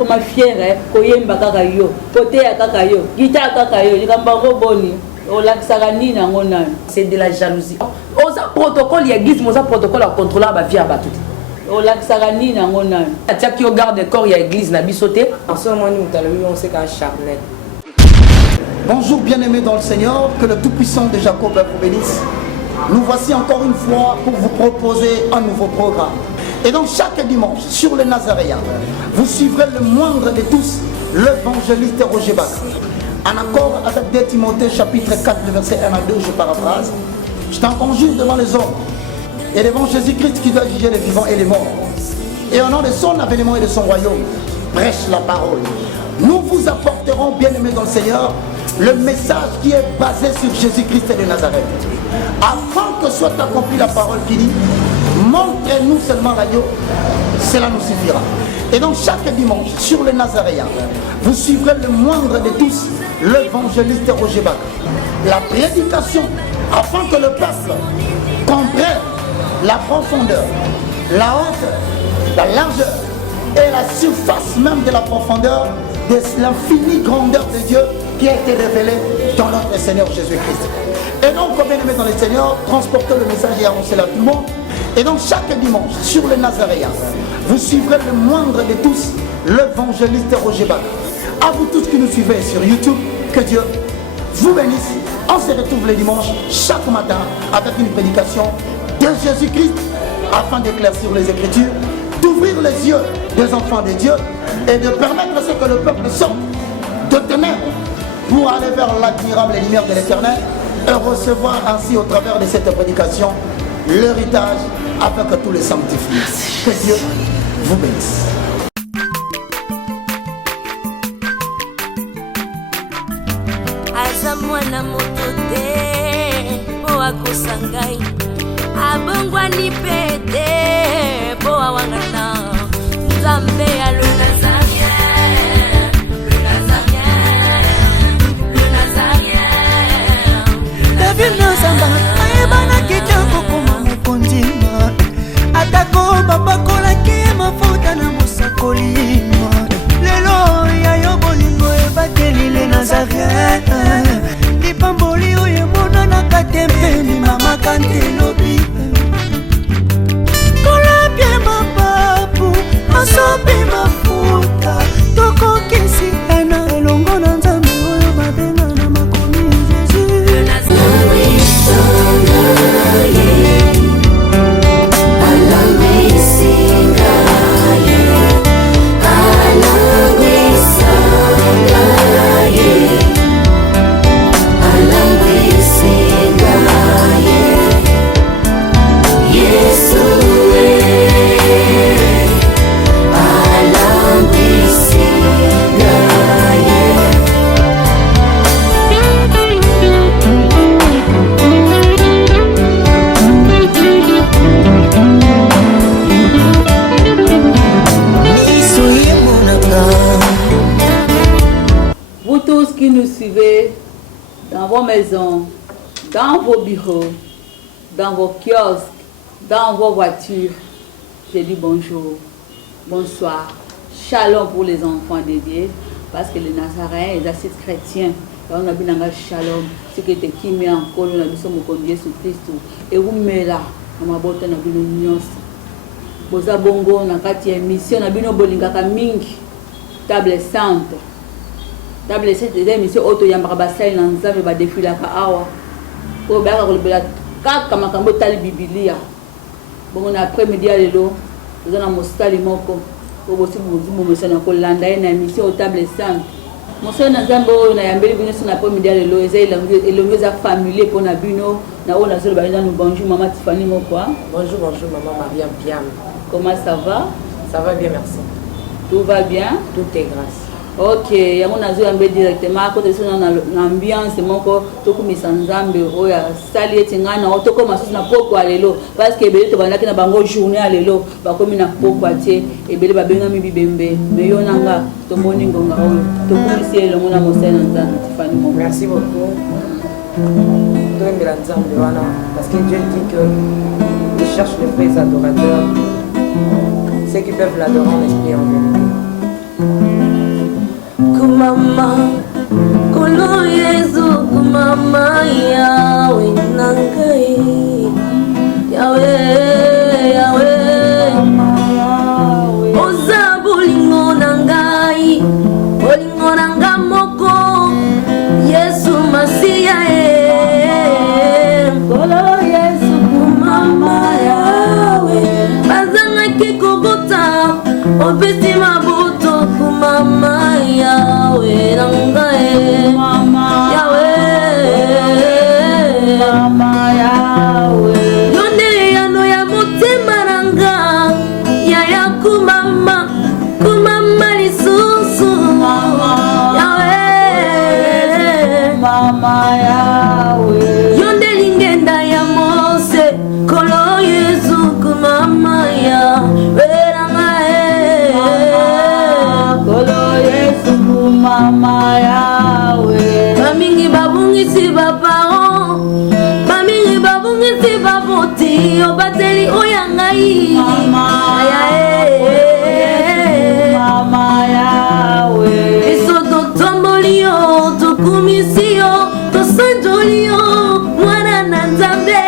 comme fier koyemba kaka yo côté ya kaka yo guitare kaka yo likambango boni olakisaka nini yango nani. C'est de la jalousie. Oza protocole ya église moza protocole à contrôler ba vie ya bato te olakisaka nini yango nani atiaki yo garde corps ya église na biso te. En ce moment nous talons on sait qu'à charnel. Bonjour bien-aimés dans le Seigneur, que le Tout-Puissant de Jacob vous bénisse. Nous voici encore une fois pour vous proposer un nouveau programme. Et donc chaque dimanche, sur le Nazaréen, vous suivrez le moindre de tous, l'évangéliste Roger Bach. En accord avec 2 Timothée chapitre 4, verset 1 à 2, je paraphrase. Je t'en conjure devant les hommes et devant Jésus-Christ qui doit juger les vivants et les morts. Et au nom de son avènement et de son royaume, prêche la parole. Nous vous apporterons, bien-aimés dans le Seigneur, le message qui est basé sur Jésus-Christ de Nazareth. Afin que soit accomplie la parole qui dit, montrez-nous seulement l'agneau, cela nous suffira. Et donc chaque dimanche, sur le Nazaréen, vous suivrez le moindre de tous, l'évangéliste Roger Bach. La prédication, afin que le peuple comprenne la profondeur, la hauteur, la largeur et la surface même de la profondeur de l'infinie grandeur de Dieu qui a été révélée dans notre Seigneur Jésus-Christ. Et donc, comme bien aimé dans le Seigneur, transportez le message et annoncez-le à tout le monde. Et donc, chaque dimanche, sur le Nazaréen, vous suivrez le moindre de tous, l'évangéliste Roger Bach. À vous tous qui nous suivez sur YouTube, que Dieu vous bénisse. On se retrouve le dimanche, chaque matin, avec une prédication de Jésus-Christ, afin d'éclaircir les Écritures, d'ouvrir les yeux des enfants de Dieu et de permettre à ce que le peuple sorte de ténèbres pour aller vers l'admirable lumière de l'Éternel et recevoir ainsi au travers de cette prédication l'héritage afin que tous les sanctifient. Que Dieu vous bénisse. Azamwana motote boa kosangai abongwani pete boa wangana Zambe ya le Nazarien, le Nazarien, le Nazarien. David Nazamba, aebana kitoko kuma mukondima. Atako babakola ki mafuta na musakolima. Lelo ya yobolingo ebateli le Nazarien. Lipamboli oye mona na katempe ni mama kantelobi. Kola pie mapapu. Asobe mafuta toko kesi ena elongo na nzambe oyo babenga na makomi Jésus. Qui nous suivez dans vos maisons, dans vos bureaux, dans vos kiosques, dans vos voitures, je dis bonjour, bonsoir, shalom pour les enfants de Dieu, parce que les Nazaréens, les assises chrétiens, on a bien un shalom, ce qui était qui met en col, on a mis son Jésus Christ, et vous mettez là, on a boté na bino nyos, boza bongo na kati émission na bino bolingaka mingi, table sainte. Table cette émission auto yambaka basali na nzambe ba défilaka awa ko ba ka kolobela kaka makambo tali bibilia bongo na après midi lelo tozana mosali moko ko bosi buzumu mosana ko landa na émission table sainte mosali na nzambe oyo na yambeli bino na après midi lelo eza elongo za familier pour na bino na ona zolo ba nous bonjour maman Tiffany moko. Bonjour maman Mariam Piam. Comment ça va? Ça va bien, merci. Tout va bien? Tout est grâce. Ok, yango nazo yambe directement à côté de l'ambiance moko tokumisa nzambe oya sali eti ngana otoko masusu na poko alelo parce que ebele to bandaki na bango journée alelo bakomi na poko atie ebele babenga mi bibembe meyo nanga tomoni ngonga oyo tokumisi elongo na mosala nzambe Tiffany moko. Merci beaucoup. Parce que Dieu dit qu'il cherche les vrais adorateurs, ceux qui peuvent l'adorer en esprit et en vérité. mabuto kumama yawe nangae yawe mama yawe yonde yano ya motema nanga ya kumama lisusu yawe mama yawe yonde lingenda ya mose kolo yesu kumama yawe nangae kolo yesu mama yawe bamingi babungisi baparon bamingi babungisi baboti obateli oyangai mama yawe biso totomboli yo tokumisi yo tosanjoli yo mwana na nzambe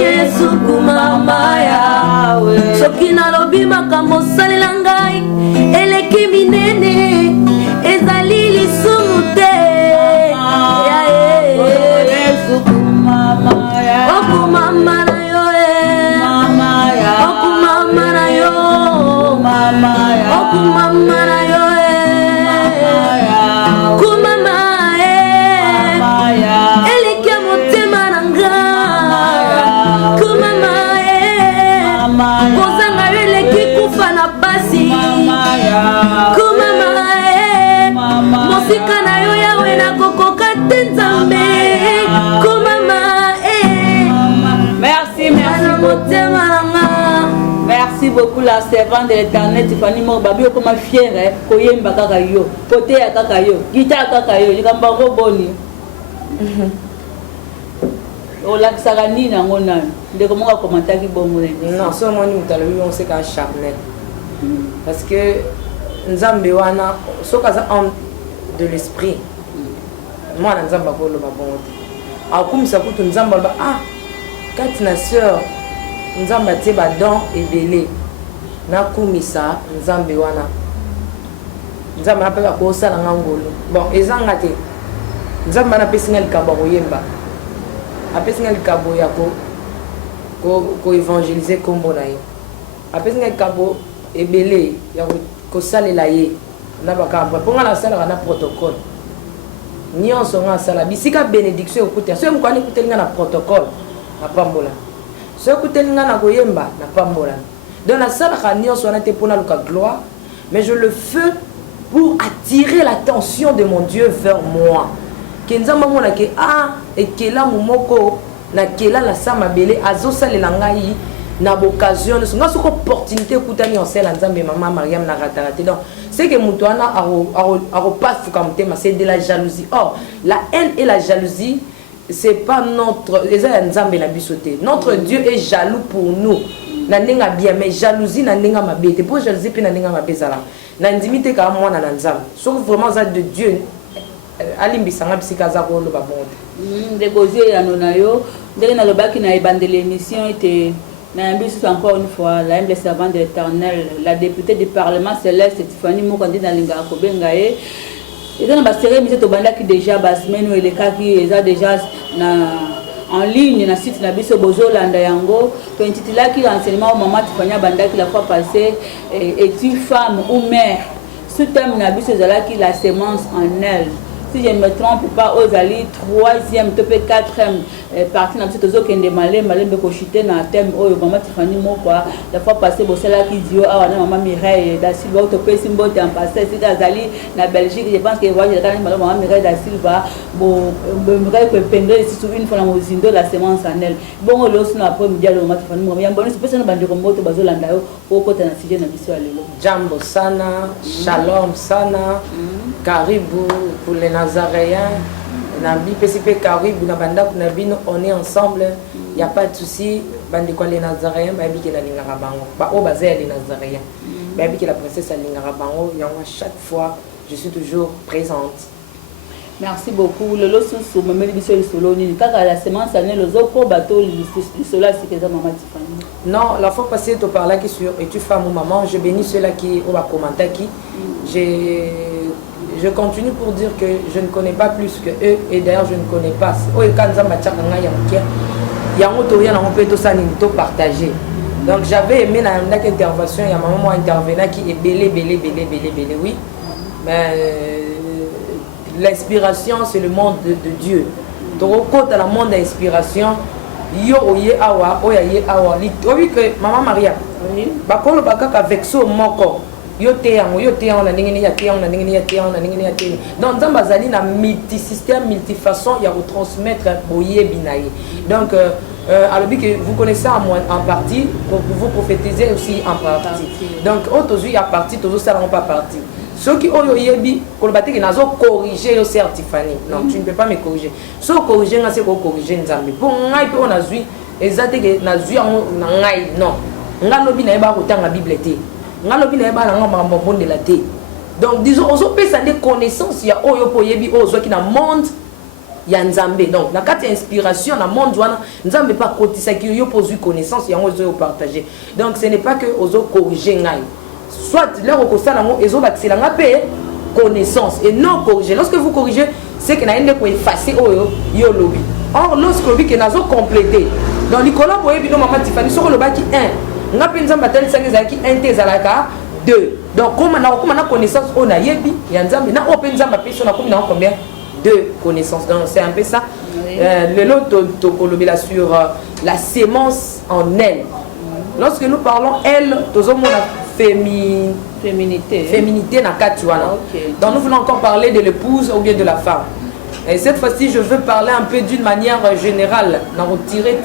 yesu kumama yawe soki nalobi makambo osalela ngai eleki minene ezali lisumu te yesu kumama yawe okumama na yo mama yawe okumama na yo mama yawe okumama na yo kumama mama yawe eleki ya motema na nga kumama kozanga yo eleki kufa na basi mama yawe kumama mosika na yo yawe nakokoka te nzambe kumama merci na motema na nga merci beaucoup la servante de l'éternel Tiffany mo babi okoma fière koyemba kaka yo koteya kaka yo guitare kaka yo likambo yango boni olakisaka nini yango nani ndeko moko akomataki bongo Non, ce moment où tu as vu, on sait qu'un charnel. Parce que Nzambe wana, ce cas homme de l'esprit. Moi, Nzamba kolo ba bon. A comme ça coûte Nzamba ba ah, quand na sœur Nzamba te ba don et belé. Na kumisa Nzambe wana. Nzamba na pe ko sala ngangolo. Bon, ezanga te. Nzamba na pesinga likaba koyemba. Apesinga likabo yako ko évangéliser kombo na ye apesinga likabo ebele ya ko salela ye na bakamba ponga na sala na protocole nyonso nga sala bisika bénédiction okuta so mkwani kutelinga na protocole na pambola so kutelinga na koyemba na pambola donc la sala ka nyonso na te pona luka gloire mais je le fais pour attirer l'attention de mon Dieu vers moi kenzamba mona ke ah ekela mumoko na kela la sama belé azosalela ngai na occasion nga soko opportunité kutani en sel nzambe maman Mariam na ratarate donc c'est que mutu ana aro pas fukamte c'est de la jalousie. Or la haine et la jalousie c'est pas notre les nzambe na bisoté. Notre Dieu est jaloux pour nous na ndenga bien mais jalousie na ndenga mabete pour jalousie pe na ndenga mabezala na ndimite ka mwana na nzambe sauf vraiment ça de Dieu alimbisanga bisika za ko lo ba bonde de gozie ya nona yo ndenge na lobaki na ebandeli émission était na biso encore une fois la humble servante de l'Éternel la députée du Parlement céleste Tiffany Mokondi na linga ko bengaye et dans ba série mise to bandaki déjà ba semaine où elekaki eza déjà na en ligne na site na biso bozolanda yango to intitulaki enseignement maman Tiffany bandaki la fois passée es-tu femme ou mère ce thème na biso ezalaki la sémence en elle. Si je ne me trompe pas, aux alliés, 3e, 4e partie, dans cette zone qui est malé, chité dans le thème, oh, maman Tiffany, moi, quoi, la fois passée, bon, c'est là qui dit, ah, maman Mireille, da Silva, tu peux symbole, en passé, si tu as allé na Belgique, je pense que je vois, maman Mireille da Silva, bon, Mireille peut peindre ici sur une fois dans Mozindo, la sémence en elle. Bon, là, sinon, après, me dit, maman Tiffany, moi, il y a un bon, c'est pas ça, nous, combo, tu vas au landa, au côté, dans le sujet, dans le sujet, Jambo sana, shalom sana, karibu pour les Nazaréens, Nabi PCP Karibu, Nabanda, Nabino, on est ensemble, il n'y a pas de souci. Bandi quoi les Nazaréens, Babi qui est la Lingarabango, Bao Bazé les Nazaréens, Babi qui est la princesse à Lingarabango, chaque fois, je suis toujours présente. Merci beaucoup. Le lot sous me met le solo ni quand la semence année le zoko bateau le solo c'est que ça maman Tiffany. Non, la fois passée tu parlais qui sur et tu femme ou maman, je bénis ceux-là qui ont commenté qui je continue pour dire que je ne connais pas plus que eux et d'ailleurs je ne connais pas. Oh quand ça m'a tchakanga ya mkia. Ya moto ya na on peut tout ça ni to partager. Donc j'avais aimé dans intervention, il y a maman intervenant qui est belé, oui. Mais l'inspiration, c'est le monde de Dieu. Donc quand dans le monde d'inspiration, yo oye awa, oye awa. Oui que maman Maria, bakolo bakaka avec so moko. Yo te na ndenge ya te na ndenge ya te na ndenge ya te. Donc dans bazali na multisystème, multifaçon, il y a retransmettre boye binaye. Donc alors que vous connaissez en partie, vous prophétisez aussi en partie. Donc aujourd'hui il y a partie, toujours ça ne pas partie. Ceux qui ont yebi, kolobate que nazo corriger yo certifié. Non, tu ne peux pas me corriger. So corriger nga c'est corriger nzambe. Pour ngai pe on a zui ezate que na zui na ngai non. Nga lobi na eba ko tanga Bible te. Nga lobi na eba na nga mambo de la te. Donc disons on peut ça des connaissances ya oyo po yebi ozo qui na monde ya nzambe. Donc na kati inspiration na monde wana nzambe pas kotisa ki yo pozu connaissance ya ozo yo partager. Donc ce n'est pas que ozo corriger ngai. Soit là au constat ils ont bâti la connaissance et non corriger. Lorsque vous corrigez, c'est que n'a rien de effacer yo lobby. Or lorsque lobby que nazo complété dans l'école boye bino maman Tiffany sur le baki 1 nga penza batel 5 ezaki 1 te ezalaka 2. Donc comme on a connaissance on a yebi ya nzambe na openza ma personne na combien combien de connaissances. Donc c'est un peu ça. Le lot to kolobela sur la sémence en elle. Lorsque nous parlons elle tozo mona féminité na katuana. Okay. Donc nous voulons encore parler de l'épouse ou bien de la femme. Et cette fois-ci, je veux parler un peu d'une manière générale. Donc tirer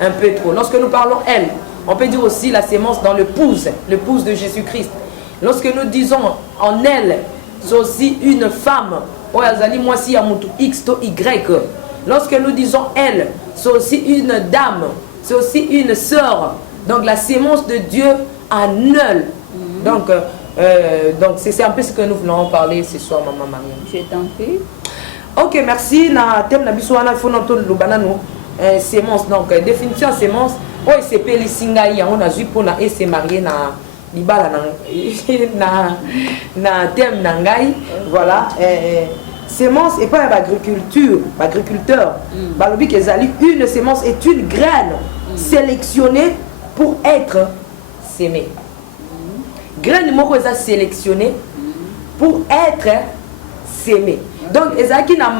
un peu trop. Lorsque nous parlons elle, on peut dire aussi la sémence dans l'épouse de Jésus-Christ. Lorsque nous disons en elle, c'est aussi une femme. Moi si X to Y. Lorsque nous disons elle, c'est aussi une dame, c'est aussi une sœur. Donc la sémence de Dieu en elle. Donc c'est un peu ce que nous voulons parler ce soir, maman Maria. Je t'en prie. Ok, merci. Na thème na bisouana il faut n'entendre le banano sémence. Donc définition sémence. Oh c'est peli singai on a vu pour na et se marier na libala na thème nangai. Voilà. Sémence et pas agriculteur. Balobi que zali une sémence est une graine sélectionnée pour être sémée. Graine moko est sélectionnée pour être sémée. Donc ezaki na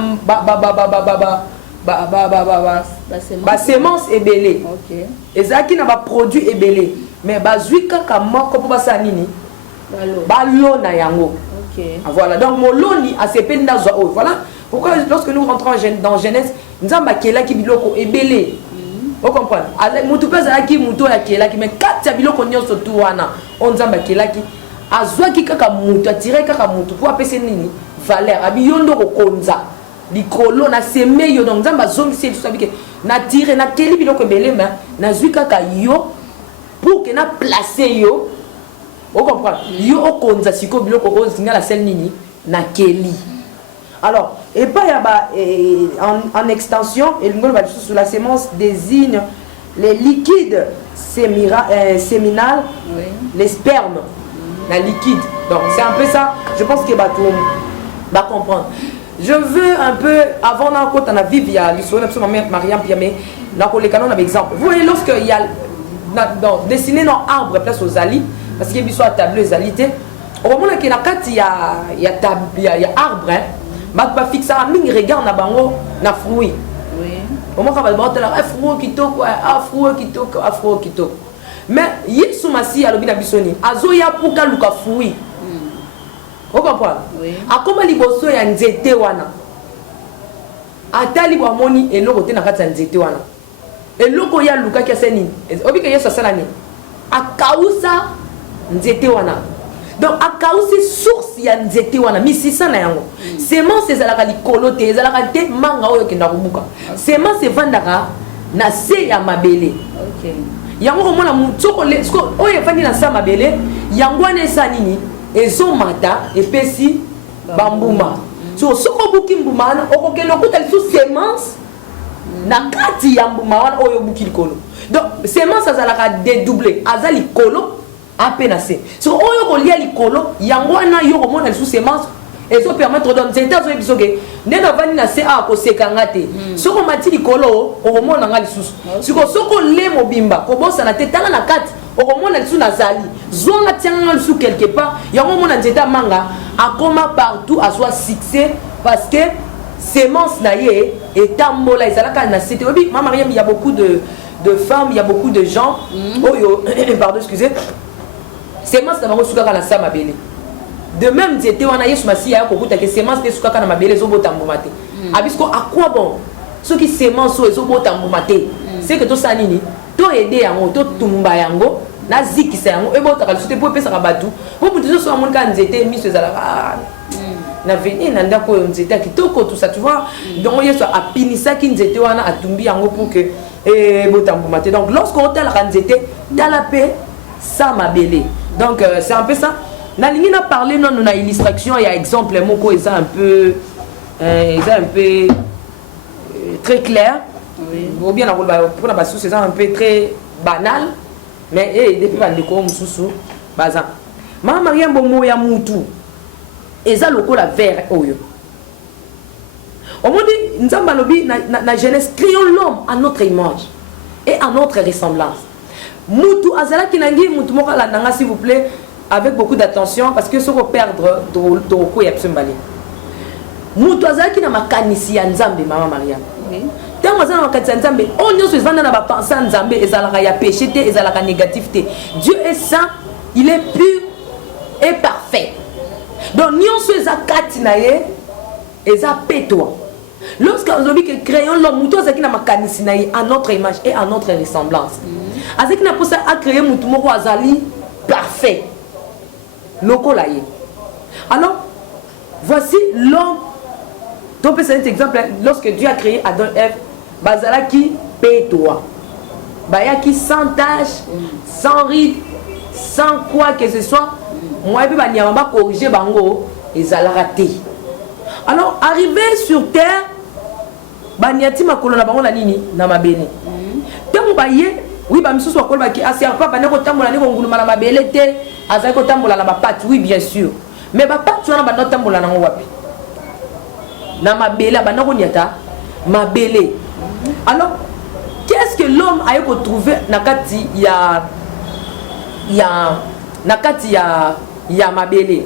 sémence est belé. OK. Ezaki na produit est belé. Mais bazui kaka moko po basa nini? Balo na yango. OK. Voilà. Donc moloni a sepeli na zo. Voilà. Pourquoi lorsque nous rentrons dans Genèse, nzamba kela ki biloko est belé. Vous comprenez? Mutu pesa aki mutu ya kelaki mais kati ya biloko nyonso tu wana onzamba kelaki azwaki kaka mutu atire kaka mutu po apese nini valeur abiyondo kokonza likolo na seme yo donc nzamba zongisi tout ça bike na tire na keli biloko belé mais na zwi kaka yo pour que na placer yo. Vous comprenez? Yo okonza siko biloko ozinga la sel nini na keli. Alors, et pas en extension, et sur la sémence désigne les liquides séminales, oui. Les spermes, la liquide. Donc c'est un peu ça, je pense que tout va comprendre. Je veux un peu, avant on a vécu, il y a l'histoire de Mariam Piamé, on a exemple. Vous voyez, lorsqu'il y a dessiné dans arbre place aux ali, parce qu'il y a une tableau aux alités, au moment où il y a arbre, ba fixa mingi regard na bango na fruit. Oui. Comment ça va battre fruit kitoko. Mais Yesu Masi alobi na bisoni azoya puka luka fruit. Vous comprenez? Oui. Akoma liboso ya nzete wana. Atali ba moni eloko te na kati ya nzete wana. Eloko ya luka ki aseni. Obi ke Yesu asala ni. Akausa nzete wana. Donc akausi source ya nzete wana misisa na yango. Semence ezalaka likolo te ezalaka te manga oyo kenda kobuka. Semence evandaka na se ya mabele. OK. Yango komona mutoko le oyo efandi na sa mabele yango wana esa nini ezomata epesi bambuma. So soko buki mbuma wana okokende okuta lisu semence na kati ya mbuma wana oyo buki likolo. Donc semence ezalaka dédoublé azali likolo apenase. So oyo kolia likolo yango wana yo komona sous semence et ça permettre de nzete azo biso ke ndena vani na se a ko sekanga te soko mati likolo o mona ngali susu siko soko le mobimba ko bosa na te tala na kati o mona lisu na zali zonga tianga lisu quelque part yango mona nzete manga akoma partout a soit succès parce que sémence na ye et tambola ezalaka na cité obi mama Mariam il y a beaucoup de femmes, il y a beaucoup de gens. Pardon, excusez. Sémence na bango suka kana sa mabele. De même c'était wana yesu masiya ko kuta ke sémence te suka kana mabele zo botamboma te. Abisko à quoi bon? Ce qui sémence zo botamboma te. C'est que to sa nini? To aider yango, to tumba yango, na zikisa yango, e botaka lisute po pesa ka batu. Po mutu so amon ka nzete miso ezala na veni na ndako nzete kitoko tout ça tu vois. Donc yesu a pinisa ki nzete wana atumbi yango pour que donc lorsqu'on t'a la nzete dans la paix ça m'a belé. Donc c'est un peu ça. Na lingi na parler non na illustration il y a exemple moko et ça un peu très clair. Oui. Ou bien pour la basse c'est un peu très banal mais depuis ba ndeko mususu baza. Mama Mariam bomo ya mutu. Eza lokola vert oyo. On m'a dit, nous avons dit, la jeunesse, créons l'homme à notre image et à notre ressemblance. Moutou azala kinangi moutou moka la nanga s'il vous plaît avec beaucoup d'attention parce que ce qu'on perdre doroko y absolument. Moutou azala kina makanisi ya nzambe mama Mariam. Tant azala makanisi ya nzambe, on nyonso ezana na ba penser nzambe ezalaka ya péché te ezalaka négativité. Dieu est saint, il est pur et parfait. Donc nyonso ezakati na ye ezapetwa. Lorsqu'on dit que créons l'homme, nous à notre image et à notre ressemblance. Avec nous pour ça à créer moutou azali parfait. Lokolaye. Alors voici l'homme. Donc c'est un exemple lorsque Dieu a créé Adam et Ève, bazala qui paie toi. Baya qui sans tache, sans ride, sans quoi que ce soit. Moi et puis ba corriger bango et ça l'a raté. Alors arrivé sur terre baniati makolo na bango na nini na mabele temo baye oui ba misusu akolo ba ki aserpa ba neko tambola neko nguluma na mabele te azali ko tambola na ba pati oui bien sûr mais ba pati wana ba no tambola na wapi na mabele ba nako nyata mabele. Alors qu'est-ce que l'homme a eu trouvé na kati ya mabele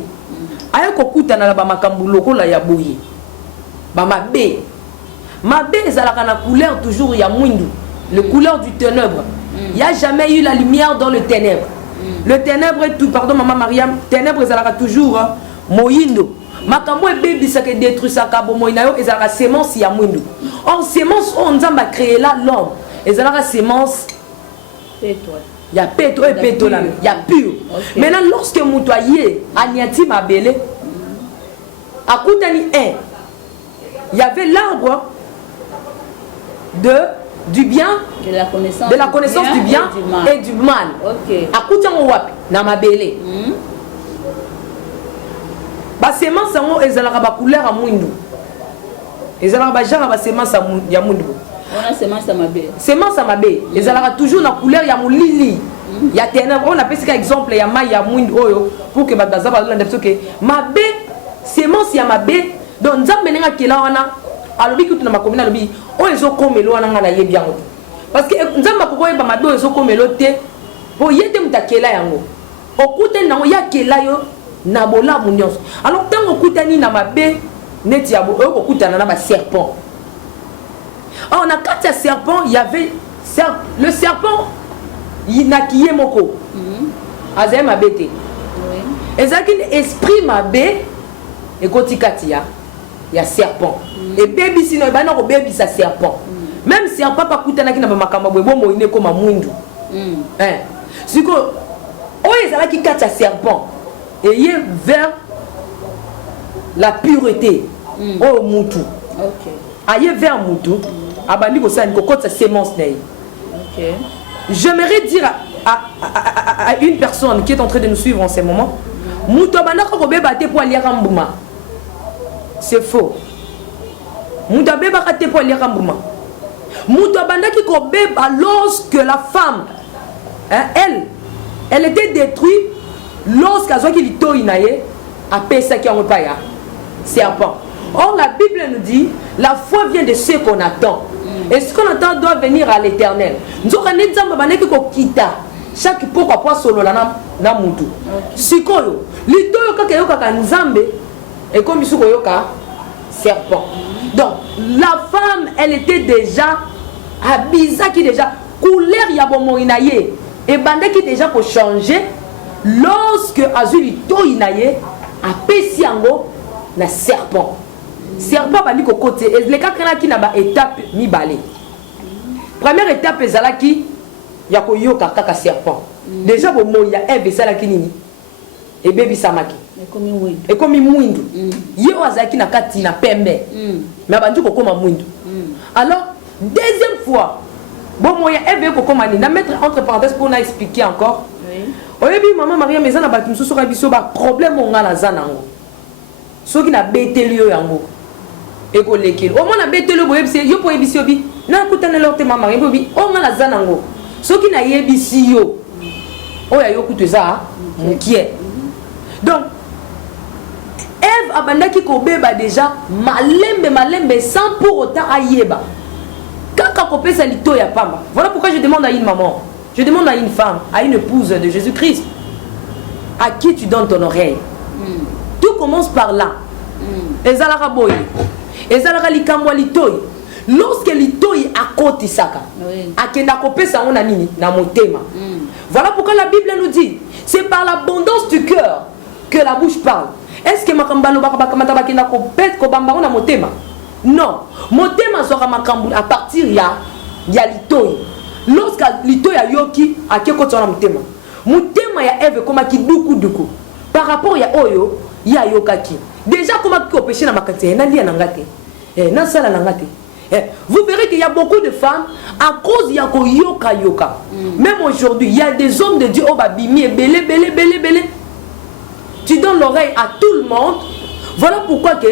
ayo kokutana na ba makambu lokola ya boye ba mabe ezalaka na couleur toujours ya mwindu, le couleur du ténèbre. Il n'y a jamais eu la lumière dans le ténèbre. Le ténèbre est tout, pardon maman Mariam, ténèbre ezalaka toujours moyindo. Makambo e baby ça que détruit ça ka bomoina yo ezalaka sémence ya mwindu. Or sémence on nzamba créer là l'homme ezalaka sémence pétoi. Il y a pétro et pétro là, il y a pur. Okay. Maintenant lorsque moutoyer aniati mabele akutani il y avait l'arbre du bien, de la connaissance du bien et du mal. Ok. Akutani wapi na mabele. Ba semence ngo ezalaka ba couleur a mwindu. Ezalaka ba genre ba semence ya mwindu. On a semence à mabé. Semence à mabé. Ezalaka toujours na couleur ya mulili. Ya ténèbre. On appelle ça exemple ya mai ya mwindu oyo pour que ba baza ba ndepso ke mabé semence ya mabé donc nzambe nenga kela wana alobi kutu na makomina alobi oyo ezokomelo wana nga na yebi yango parce que nzambe akokoyeba mabe oyo ezokomelo te po ye te mutakela yango okutani nango ya kela yo na bolamu nyonso. Alors ntango okutani na mabe neti ya oyo kokutana na ba serpent. Or na kati ya serpent il y avait le serpent il n'a kiye moko azali mabe te ezalaki esprit mabe ekoti kati ya serpent et baby sino ebana ko baby sa serpent même serpent pa kutanaki na makambo boye bomo ine koma mwindu siko oyo ezalaki kati ya serpent et y vers la pureté oh mutu aye vers mutu abandi ko sani ko kota sémence na ye. J'aimerais dire à une personne qui est en train de nous suivre en ce moment, mutu abanda ko beba te po aliaka mbuma. C'est faux. Mutu abeba ka te po aliaka mbuma. Mutu abanda ki ko beba lorsque la femme elle était détruite lorsqu'elle a qui lito inaye a pesa ki en paya. serpent. Or, la Bible nous dit, la foi vient de ce qu'on attend. Et ce qu'on attend doit venir à l'éternel. Nous avons dit que chaque pourquoi solo na mutu. Sikoyo, litoyo kaka nzambe et comme ici koyoka serpent. Donc, la femme, elle était déjà habillée qui déjà couleur ya bomoinaye et bande qui déjà pour changer lorsque azuli toinaye a pesiango na serpent. Serpent bandi ko côté et les kakana qui na ba étape mi balé. Première étape ezalaki ya ko yoka kaka serpent. Déjà bo moya Eve ezalaki nini? Et bébé samaki. Et comme mwindu. Yo azaki na kati na pembe. Mais bandi ko koma mwindu. Alors deuxième fois bon moya Eve ko koma ni na mettre entre parenthèses pour na expliquer encore. Oyebi maman Maria meza na batu mususu ka biso ba problème on ngala zanango. Soki na betelio yango. Eko lekelo. O mona betelio boyebisi yo po yebisi obi. Na kutana lote maman Maria bobi o ngala zanango. Soki na yebisi yo. Oya yo kuteza mukie. Donc Ève abandaki ko beba déjà malembe sans pour autant ayeba. Kaka ko pesa lito ya pamba. Voilà pourquoi je demande à une maman. Je demande à une femme, à une épouse de Jésus-Christ, à qui tu donnes ton oreille. Tout commence par là. Ezalaka boy. Ezalaka likamwa litoy. Lorsque litoy akoti saka, akenda kopesa on nini na motema. Voilà pourquoi la Bible nous dit, c'est par l'abondance du cœur que la bouche parle. Est-ce que makambalo bakamata bakenda kopet ko bamba na motema? Non. Motema sera makambu à partir ya litoy. Lorsque lito ya yoki akeko tsona mutema ya Eve koma kiduku par rapport ya oyo ya yokaki déjà koma ko péché na makati na lia nangate na sala nangate vous verrez qu'il y a beaucoup de femmes à cause ya ko yoka même aujourd'hui il y a des hommes de Dieu au babimi et belé tu donnes l'oreille à tout le monde. Voilà pourquoi que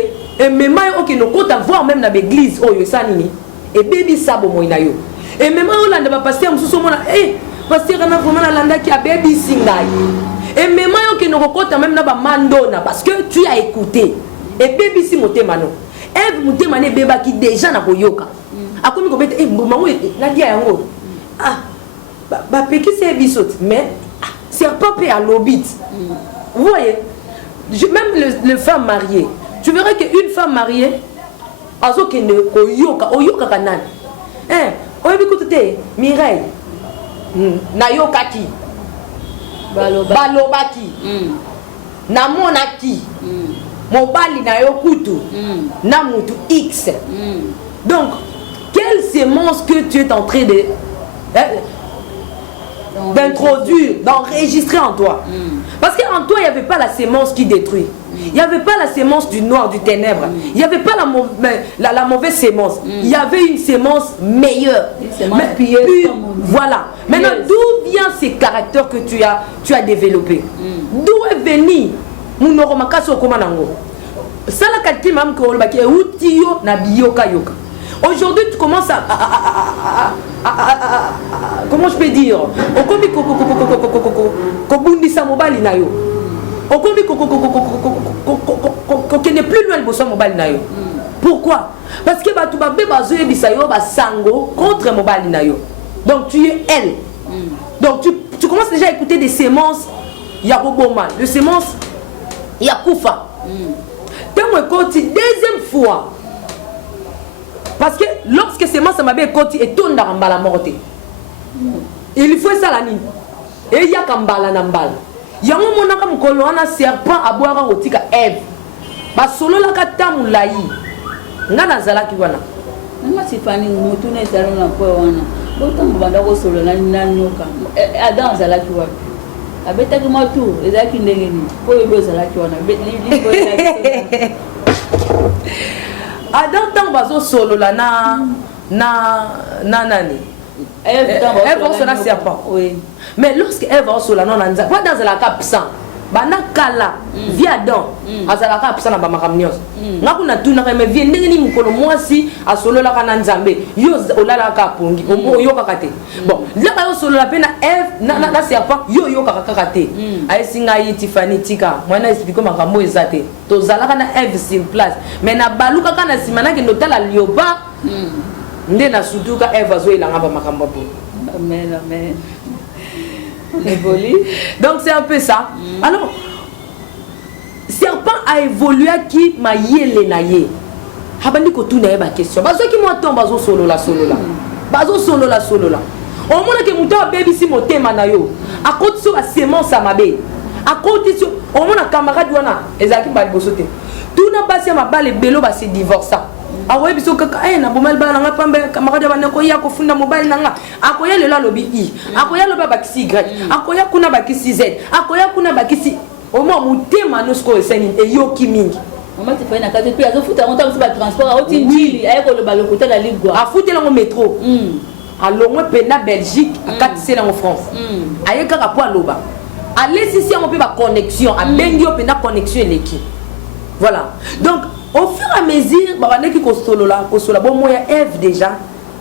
même ok no kota voir même na l'église oyo sanini et baby sabo moina yo. Et même on l'a pas pasteur mususu mona pasteur na vraiment la landa qui a baby singai. Et même on qui nous rencontre même na ba mandona parce que tu as écouté. Et baby si motema no. Eve motema ne beba qui déjà na koyoka. Akomi ko bete maman na dia yango. Ba peki c'est bisot mais serpent pe à l'obit. Vous voyez même les femmes mariées. Tu verras qu'une femme mariée azo ke ne koyoka kanani. Oyebi kutute Mireille nayokaki balobaki namonaki mobali nayokutu na mutu X. Donc quelle sémence que tu es en train de d'introduire, d'enregistrer en toi. Parce qu'en toi il n'y avait pas la sémence qui détruit. Il n'y avait pas la sémence du noir, du ténèbre. Il n'y avait pas la mauvaise sémence. Il y avait une sémence meilleure. Voilà. Maintenant, d'où vient ces caractères que tu as développés? D'où est venu mon oromakaso komanango? Ça la calcul même que on baki utiyo na biyoka yoka. Aujourd'hui, tu commences à comment je peux dire? Okomi kobundisa mobali na yo. Okomi n'est plus loin de bosso mobali na yo. Pourquoi? Parce que batu ba beba zo yebisa yo ba sango contre mobali na yo. Donc tu es elle. Donc tu commences déjà à écouter des sémences ya boboma, des sémences ya kufa. Deuxième fois. Parce que lorsque sémence m'a bien côté et tourne dans la morte. Il faut ça la nuit. Et il y a kambala nambala. Yango monaka mukolo wana serpent aboaka otika Eve. Ba solo la katamu lai. Ngana zalaki wana. Nga sifani mutu ne zalo na kwa wana. Bota mbanda ko solo na nyoka. Adam zalaki wapi? Abeta ki motu ezaki ndenge ni. Ko yebo zalaki wana. Li ko ezaki. Adam tant bazo solo la na nani. Eve va sur la serpent. Oui. Mais lorsque Eve va sur la non anza, pas dans la cap 100. bana kala via Adam azalaka apesana bamakambo nyonso nga kuna tunaka me vie ndenge nini mokolo mwasi asololaka na nzambe yo olalaka apongi oyokaka te bon laka yo osolola mpe na Eve na serpent yo oyokaka kaka te ayesi ngai Tiffany tika mwana explike makambo eza te tozalaka na Eve sur place mais na balukaka na nsima nakende otala lioba nde na sutuka Eve azoyelanga bamakambo po. Amen, amen. Évolue. Donc c'est un peu ça. Alors, serpent a évolué qui m'a yélé na yé. Habandi ko tuna yeba question. Bazo ki mo ton bazo solo la. Bazo solo la. Au moment que muto baby si motema na yo. A côté sur la sémence à ma bé. A côté sur au moment camarade wana ezaki ba bosote. Tuna basi ma bale belo ba se divorça. Awe biso kaka na bomel ba nga pambe camarade ba neko ya ko funda mobile nanga akoya lela lobi i akoya loba bakisi y akoya kuna bakisi z akoya kuna bakisi au moins mutema no sko eseni e yoki mingi maman Tiffany na kaze puis azofuta monta ba transport a oti njili ayeko loba lokota la ligwa afute la métro alongwe pena Belgique akatise la en France ayeka ka po aloba allez ici on peut ba connexion a bengi o pena connexion eleki voilà donc au fur et à mesure, bon moi Ève déjà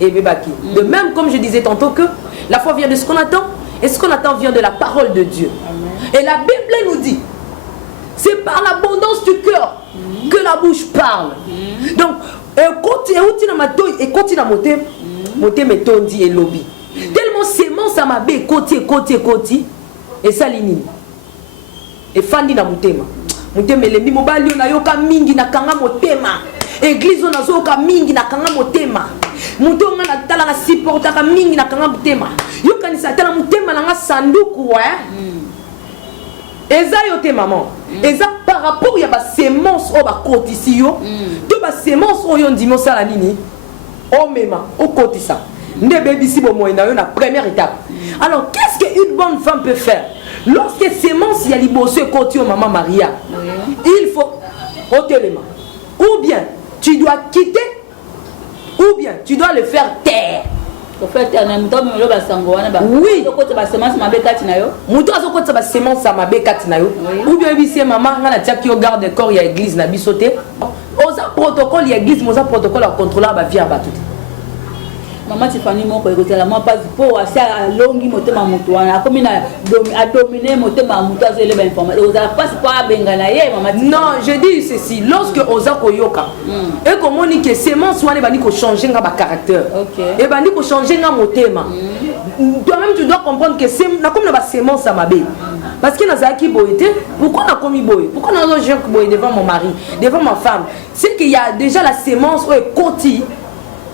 et Bébaki. De même comme je disais tantôt que la foi vient de ce qu'on attend et ce qu'on attend vient de la parole de Dieu. Amen. Et la Bible nous dit, c'est par l'abondance du cœur que la bouche parle. Donc, et continue à monter mes tondi et lobby. Tellement sémence à ma bé côté et ça l'inime. Et fandi na mutema. Mutema elembi mobali na yoka mingi na kanga motema église na zoka mingi na kanga motema mutonga na tala na supportaka mingi na kanga motema yoka ni satana motema na nga sanduku eza yo te maman eza par rapport ya ba sémence o ba kotisi yo to ba sémence oyo ndimo sala nini o mema o kotisa nde bebisi bo moyo na yo na première étape. Alors qu'est-ce qu'une bonne femme peut faire? Lorsque sémence y a libossé côté au maman Maria, il faut ôter ou bien tu dois quitter, ou bien tu dois le faire taire. Oui. Muto azokota ba semence ma be katina yo. Ou bien bisi maman nga na tia ki o garde corps ya église na bisoté. Oza protocole ya église, moza protocole à contrôler ba vie ba tout. Maman Tiffany moko ekozala moi pas po asa alongi motema mutu wana akomi na dominer motema mutu azele ba information ozala pas pas bengana ye maman. Non, je dis ceci, lorsque oza koyoka et comment ni que semence wana bani ko changer nga ba caractère. Et bani ko changer nga motema. Toi-même tu dois comprendre que c'est na comme na ba semence à ma bé. Parce que nazaki boyete, pourquoi na komi boy? Pourquoi na zo jeune boy devant mon mari, devant ma femme? C'est qu'il y a déjà la semence ou koti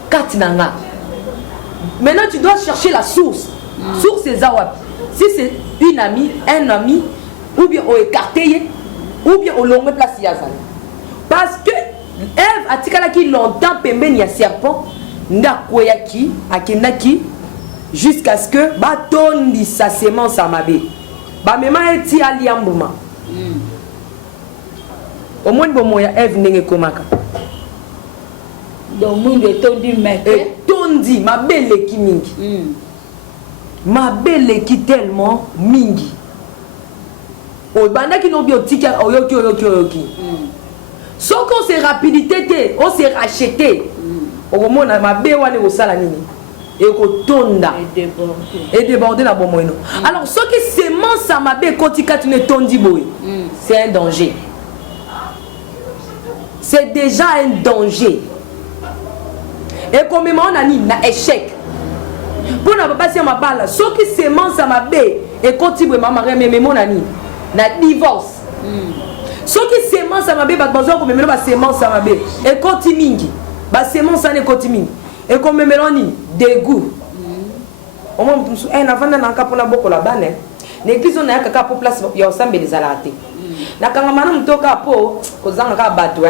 katinanga. Maintenant, tu dois chercher la source. Source, c'est Zawab. Si c'est une amie, un ami, ou bien au écarté, ou bien au long place Yazal. Parce que Ève a dit longtemps pemben ya serpent, nda koyaki, akinaki, jusqu'à ce que baton di sa sémence à mabe. Ba mema eti aliambuma. Au moins bon moya Ève nenge komaka. Donc monde tondi mec. Tondi ma belle qui mingi. Ma belle qui tellement mingi. O banda ki no biotika oyoki. Sauf qu'on s'est rapidité, on s'est racheté. Au moment ma belle wane au sala nini. Et ko tonda et déborder la bomoino. Alors ce qui sémence à ma belle kotika tu ne tondi boy. C'est un danger. C'est déjà un danger. Et comme on a dit, na échec. Pour ne pas passer ma balle, ce qui sémence à ma bé et continue ma mari, mais mon ami, na divorce. Ce qui sémence à ma bé, parce que comme me sémence à ma bé et continue, bah sémence à ne continue. Et comme me mélanie, dégoût. Au moment où on a vendu un capon à beaucoup la banne, l'église on a un capon place, il y a aussi des alatés. Na kangamana mtoka po, kozanga ka batwe.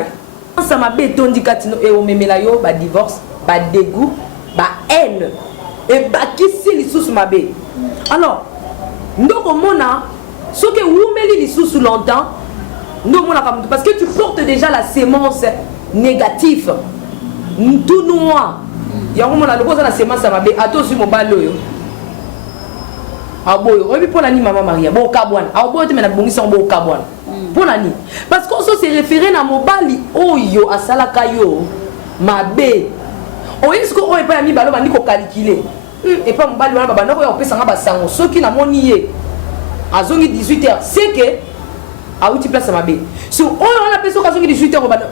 Ça m'a béton dit katino et au memelayo, bah divorce. Ba dégoût, ba haine et ba kisi li sous ma bé. Alors, ndoko mona, ce que vous mettez li sous longtemps, ndoko mona parce que tu portes déjà la sémence négative, tout noir. Ya mona le cause la sémence ma bé, ato sur mon balo yo. aboyo oyebi mpona nini mama maria bokabwana aboyo te me na bibongisa yango bokabwana mpona nini parce que oso se référé na mobali oyo asalaka yo mabe oyebi siko oyo epai ya mibale obandi kokalikile epai mobali wana babanda koya kopesanga basango soki namoni ye azongi 18h c'est que auti place ya mabe so oyo wana mpe soki azongi 18h obanda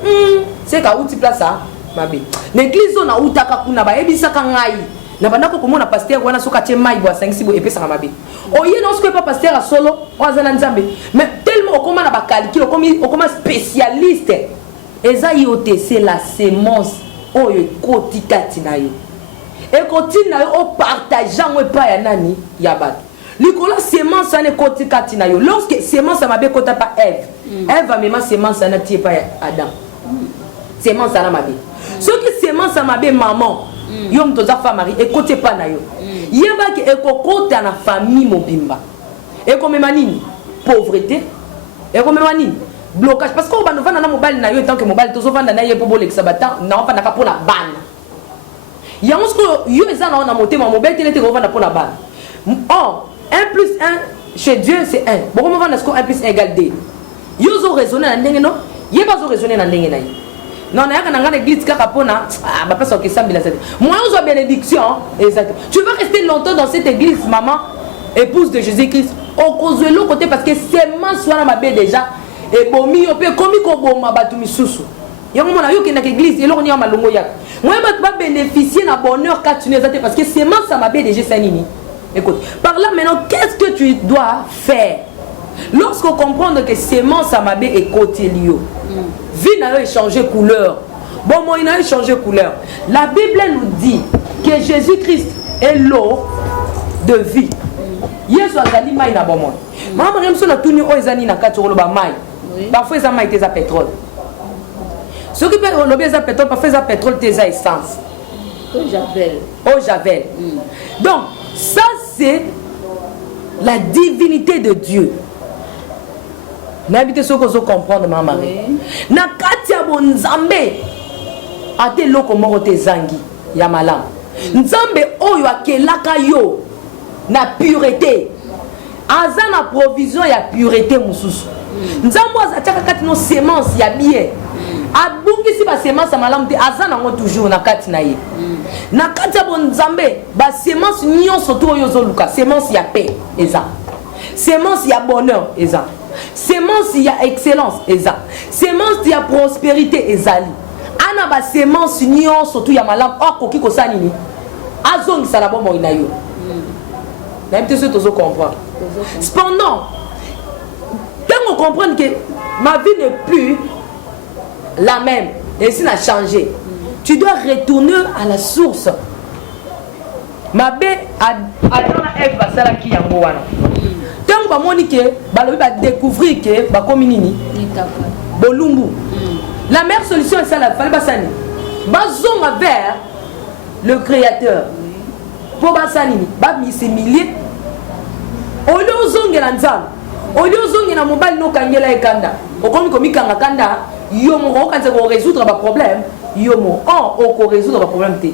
c'est que auti place ya mabe l'église oyo nautaka kuna bayebisaka ngai na banda komona pasteur wana soki atie mai bo asangisi bo epesaka mabe oye na soki epa pasteur a solo oyo aza na nzambe mais tellement okoma na bakalikile okoma spécialiste eza yo te c'est la sémence oyo ekoti kati na yo ekoti na yo opartage yango epai ya nani ya bato likolo sémence wana ekoti kati na yo lorsque sémence ya mabe ekota pa Ève amema sémence wana tie epai ya Adam sémence wana mabe soki sémence ya mabe maman yo moto oza femme mari ekoti epai na yo yebaki ekokota na famille mobimba ekomema nini pauvreté ekomema nini blocage parce que obanda ovanda na mobali na yo tant que mobali tozovanda na ye mpo bolekisa batan naofandaka mpo na bana yango sikoyo yo eza nao na motema mobali tele te kovanda mpo na bana or 1 plus 1 chez Dieu c'est 1 bokomovanda siko 1 plus 1 égale 2 yo ozo raisonner na ndenge no yeba ozo raisonner na ndenge na ye non nayaka na nga na église kaka mpona bapesa okesambela sete moyen ozwa bénédiction exact tu vas rester longtemps dans cette église maman épouse de Jésus-Christ okozwa eloko te parce que semence wana mabe déjà ebomi yo mpe ekomi koboma bato misusu yango mona yo okendaka église eloko nyongo malongo yaka moyen bato babénéficie na bonheur kati eza te parce que semence ya mabe déjà esa nini écoute par là maintenant qu'est-ce que tu dois faire lorsqu'on comprend que semence ya mabe ekoteli yo vie n'a changé couleur. Bon, moi, il a changé couleur. La Bible nous dit que Jésus-Christ est l'eau de vie. Yesu azali mai na bomoi. Maman Mariam so na tuni o ezani na kati oloba mai. Parfois eza mai teza pétrole. Ce qui peut oloba eza pétrole, parfois eza pétrole teza essence. Au javel. Au javel. Donc, ça c'est la divinité de Dieu. N'habitez ce que vous comprenez, maman. Na kati ya bonzambe ate loko moko te zangi ya malamu. Nzambe oyo akelaka yo na pureté. Aza na provision ya pureté mususu. Nzambe azataka kati no semence ya bien. Abungisi ba semence ya malamu te aza nango toujours na kati na ye. Na kati ya bonzambe ba semence nyonso to oyo zoluka, semence ya paix eza. Semence ya bonheur eza. Semence il y a excellence eza. Semence il y a prospérité ezali. Ana ba semence nyon surtout ya malamu okoki ko sanini. Azongi sala bomo ina yo. Na peut-être que tu comprends. Cependant, quand on comprend que ma vie n'est plus la même et si n'a changé, tu dois retourner à la source. Ma bé Adam et Ève va sala ki yango wana. Tant que Monique va découvrir que ba kominini bolumbu. La meilleure solution est ça la fallait basani. Bazonga vers le créateur. Pour basanini, ba misimilie. Olio zongela nzambe. Olio zongela mobali no kangela ekanda. Okomi komikanga kanda yo mo kanza ko résoudre ba problème. Yo mo ko résoudre ba problème te.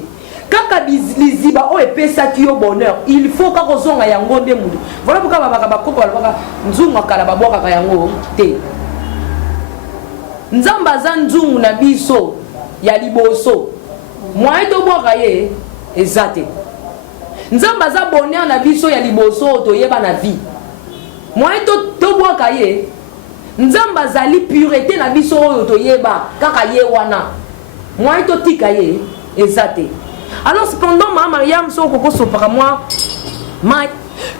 Kaka liziba o epesa ki yo bonheur, il faut ka kozonga yango nde mudu. Voilà pourquoi babaka bakoko balaka nzunga kala baboka ka yango te. Nzamba za nzungu na biso ya liboso. Moi to boka ye ezate. Nzamba za bonheur na biso ya liboso to yeba na vie. Moi to boka ye nzamba zali pureté na biso oyo to yeba kaka ye wana. Moi to tika ye ezate. Alors cependant ma Mariam so koko so para moi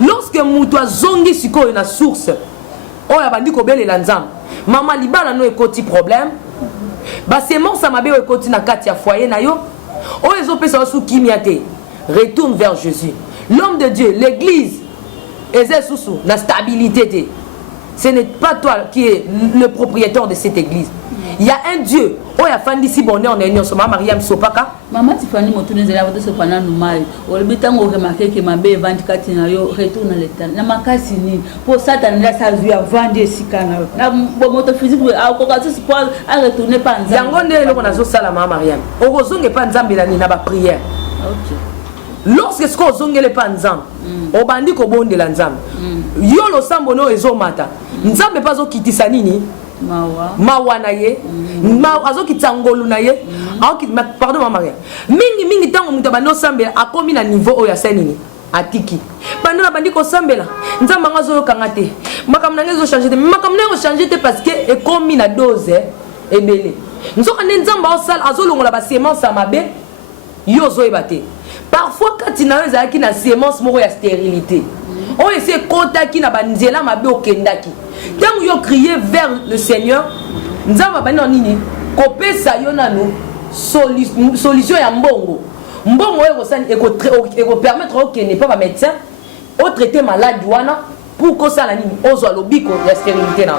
lorsque mutu azongi sikoyo na source oya bandi ko belela nzambe mama libala no ekoti problème ba semence mabe o ekoti na kati ya foyer na yo o ezopesa su kimia te retourne vers Jésus l'homme de Dieu l'église ezesusu na stabilité te ce n'est pas toi qui es le propriétaire de cette église. Il y a un Dieu. Oh, il y a fandi si bonheur on so ma Mariam sopaka. Maman Tiffany motuneze la voto so pana numai. Olibitanga o remarquer que ma be vandi kati na yo retourne à l'état. Na makasi ni pour Satan la sa vie à vendre sikana. Na bo moto physique a ko ka se pour à retourner pas nzambe. Yango nde eloko na zo sala ma Mariam. O kozonge pa nzambe na ni na ba prière. OK. lorsque ce qu'on zongele pas nzambe obandi ko bondela nzambe yo lo sambo no ezomata nzambe pas okitisa nini mawa na ye azokitisa ngolu na ye pardon mama Maria mingi tango mutu abandi osambela akomi na niveau oyo asa nini atiki bando na bandi kosambela nzambe anga azoyokanga te makambo nange ezochange te makambo nange echange te parce que ekomi na dose ebele nzoka nde nzambe aosala azolongola basemence ya mabe yo ozoyeba te parfois kati na yo ezalaki na semence moko ya stérilité oyo esi ekotaki na banzela mabe okendaki ntango yo crie vers le Seigneur nzambe abandi na nini kopesa yo nanu solution ya mbongo oyo ekopermettre okende pa bamédecin otraiter malade wana pour kosala nini ozwa lobiko ya stérilité na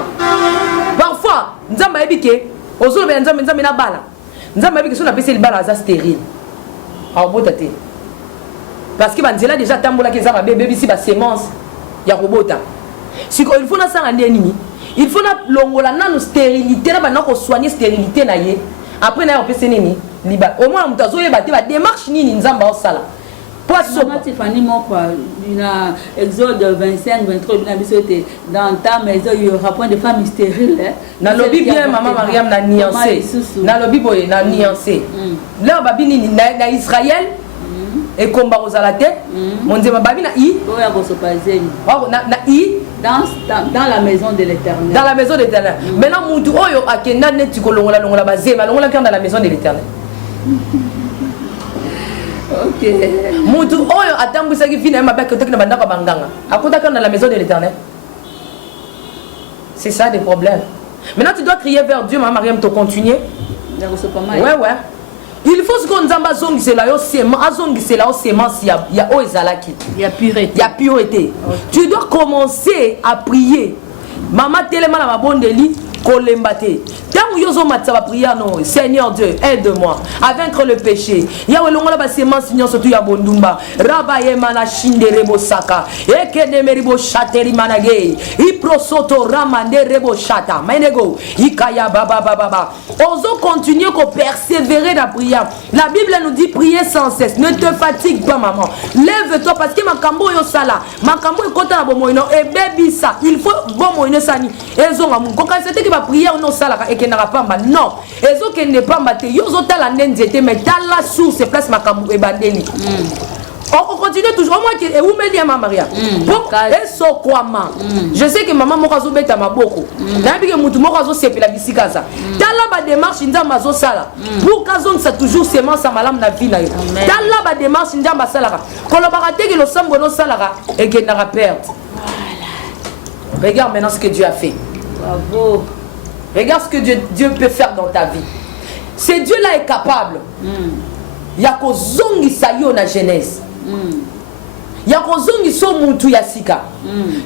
parfois nzambe ayebi ke ozolobela nzambe na bala nzambe ayebi ke so napesi libala aza stérile aobota te parce que banzela déjà tambolaki eza mabe ebebisi basemence ya kobota siko il faut nasala nde nini il faut nalongola nanu stérilité na bana kosoigne stérilité na ye après na ye opesi nini liba au moins mutu azoyeba te badémarche nini nzambe aosala Tiffany moko na Exode 25-23 bina biso te dans ta maison il y aura point de femme stérile na lobi bien maman Mariam na nuancé na lobi boye na nuancé là babini na Israël et combat aux alaté mon dieu babi na i oya ko sopazeni na i dans la maison de l'Éternel dans la maison de l'Éternel maintenant mutu oyo akenda neti ko longola bazema longola dans la maison de l'Éternel. Ok. Mutu oyo atambusaki fina mabe akotaki na bandaka banganga akotaka dans la maison de l'Éternel. C'est ça des problèmes. Maintenant tu dois crier vers Dieu maman Mariam te continuer. Ouais. Il faut ce qu'on nzamba zongisela yo sema azongisela yo semence ya oezalaki. Il y a pureté. Il y a pureté. Okay. Tu dois commencer à prier. Maman telema na mabondeli kolembate. Tant yozo matsa va prier non Seigneur Dieu aide-moi à vaincre le péché. Ya welongola ba semence nyon surtout ya bondumba. Raba yemana shindere bosaka. Ekede meribo chateri manage. Iprosoto ramande rebo chata. Mainego ikaya baba. Ozo continuer ko persévérer dans la prière. La Bible nous dit prier sans cesse. Ne te fatigue pas maman. Lève-toi parce que makambo yo sala. Makambo ekota na bomoino e bebi ça. Il faut bomoino sani. Ezonga mun. Ko c'était que ba prière non sala et que n'a pas non. Ezo que ne pas mate. Yo zo tala nenzete mais tala source place makambo e bandeli. On continue toujours. Au moins que et où me dit maman Maria. Bon et so kwama. Je sais que maman moko zo beta maboko. Na bi que mutu moko zo sepela bisika ça. Tala ba démarche nzamba zo sala. Pour kazon ça toujours semence à malam na vie na yo. Tala ba démarche nzamba sala. Kolobaka te que le sambo no sala et que n'a perdre. Regarde maintenant ce que Dieu a fait. Bravo. Regarde ce que Dieu peut faire dans ta vie. Ce Dieu-là est capable. Il y a ko zongi sayo na Genèse. Il y a ko zongi so muntu yasika.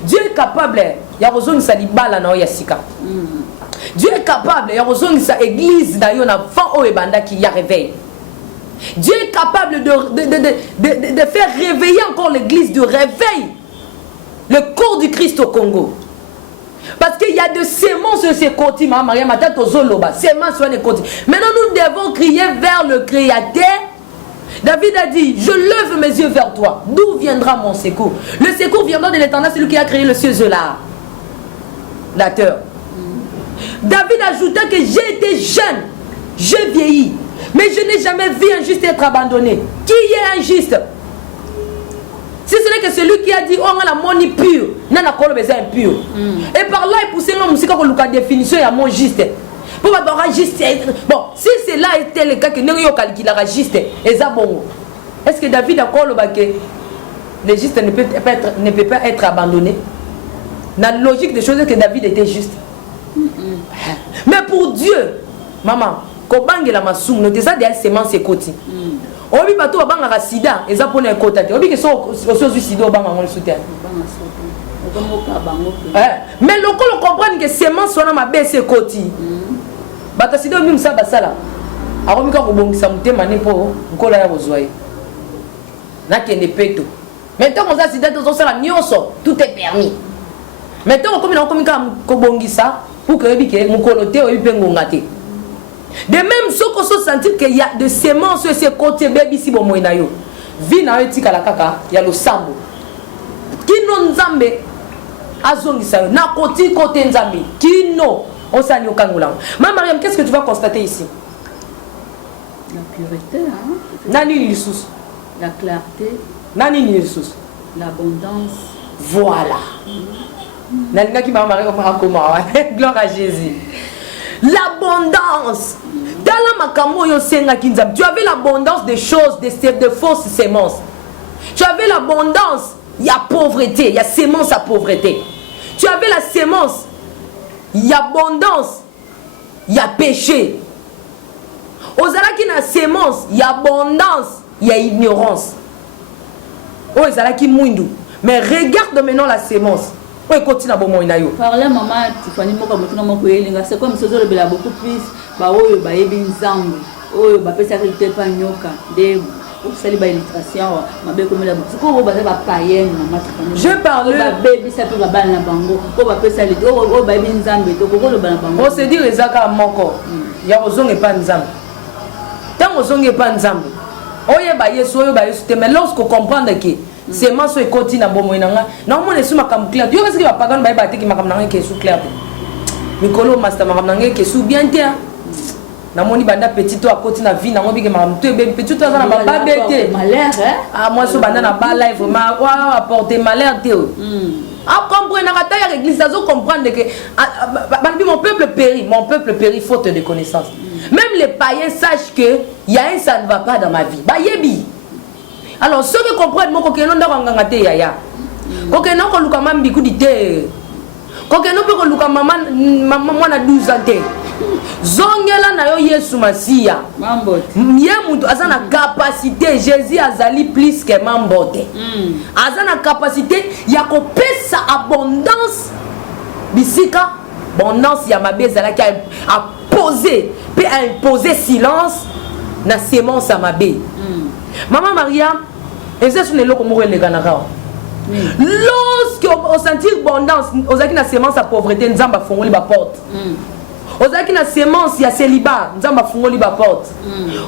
Dieu est capable. Il y a ko zongi sa libala na yasika. Dieu est capable. Il y a ko zongi sa église na yo na fan o ebanda qui y a réveil. Dieu est capable de faire réveiller encore l'église, de réveil le corps du Christ au Congo. Parce qu'il y a de sémences sur ces côtés, Maria Matato Zoloba, sémences sur les côtés. Maintenant, nous devons crier vers le Créateur. David a dit, je lève mes yeux vers toi. D'où viendra mon secours? Le secours viendra de l'Éternel, celui qui a créé le ciel et la terre. David ajouta que j'ai été jeune, j'ai vieilli, mais je n'ai jamais vu un juste être abandonné. Qui est injuste? Si ce n'est que celui qui a dit, oh, on a la moni pure, nana kolo beza impur. Et par là, il poussait la musique comme la définition ya mon juste. Pour avoir juste. Bon, si c'est là était le cas que nous avons calculé la juste, et ça bon. Est-ce que David a encore le baquet? Le juste ne peut pas être abandonné. Dans la logique des choses, que David était juste. Mais pour Dieu, maman, quand on a la masoum, nous avons des semences et côtés. Obi bato abanga sida eza pona ekota te obi ke so sida obanga ngol soutien mais lokolo comprendre que semence sona mabese koti bato sida obi msa basala akomika ko bongisa mutema ne po nkola ya bozwaye na kende peto maintenant on a sida to sala nyonso tout est permis maintenant on komika ko bongisa pour que obi ke mukolo te obi pengonga te. De même, ce qu'on se sentit qu'il y a de sémences sur ces côtés, baby, si bon moyen. vie na etika la kaka ya losambo kino nzambe azongisa yo na koti côté nzambe kino osani okangola. Maman Mariam, qu'est-ce que tu vas constater ici? La pureté, hein? Nani ni sous? La clarté. Nani ni sous? L'abondance. Voilà. Nani qui m'a marié comme comment? Gloire à Jésus. L'abondance. Dans la makamo yo senga kinzam. Tu avais l'abondance des choses, de fausses sémences. Tu avais l'abondance, il y a pauvreté, il y a sémence à pauvreté. Tu avais la sémence, il y a abondance, il y a péché. Ozalaki na sémence, il y a abondance, il y a ignorance. Oh, ezalaki mwindu. Mais regarde maintenant la sémence. Oh, continue à bon moyen yo. Parler maman Tiffany moko mutuna moko yelinga, c'est comme si on le beaucoup plus ba oyo ba yebi nzambe. Oyo ba pesa qualité pa nyoka. De osali ba illustration mabe comme la beaucoup. Ko ba ba païen maman Tiffany. Je parle ba bébé ça peut ba bana bango. Ko ba pesa le o ba yebi nzambe to ko lo bana bango. On se dit ezaka moko. Ya ozonge pa nzambe. Tant ozonge pa nzambe. Oye ba yesu te mais lorsqu'on comprend que c'est moi qui continue na bomo inanga na mo ne suma kam clair yo kasi ba pagan ba te ki makam nanga ke sou clair mikolo master makam nanga ke sou bien te na moni banda petit to a continue na vie na mo bi ke makam to be petit to na ba bete malheur ah moi so banda na ba live vraiment wa apporter malheur te a comprendre na kata ya église ça comprendre que mon peuple périt faute de connaissance. Même les païens sachent que il y a un ça ne va pas dans ma vie ba yebi. Alors ceux qui comprennent mon kokeno ndako ngangate yaya kokeno ko luka mambi kudite kokeno pe ko luka mama mwana 12 ans te zongela na yo Yesu Masia mambote ye muntu azana capacité Jésus azali plus que mambote azana capacité ya ko pesa abondance bisika abondance ya mabeza la a poser peut imposer silence na sémence à mabe. Maman Maria, lorsque on sentit abondance, on a une sémence à pauvreté, nous avons fongoli la porte. On a une sémence, il y a célibat, nous avons fongoli la porte.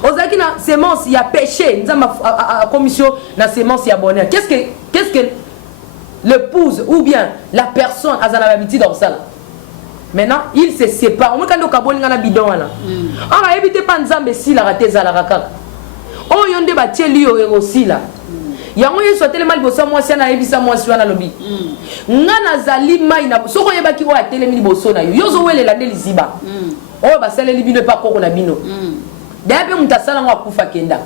On a une sémence, il y a péché, nous avons commission, la sémence, il y a bonheur. Qu'est-ce que l'épouse ou bien la personne a l'habitude dans ça? Maintenant, il se sépare. On a un bidon. On a évité pas de si la raté za la rakaka. Oh yonde ba tieli yo aussi là. Yango yeso tellement boso moi si na ebisa moi si wana lobi. Ngana zali mai na soko yeba ki wa telemi boso na yo. Yozo wele la deliziba. Oh ba sele libino pa koko na bino. Dabe mutasala ngwa kufa kenda.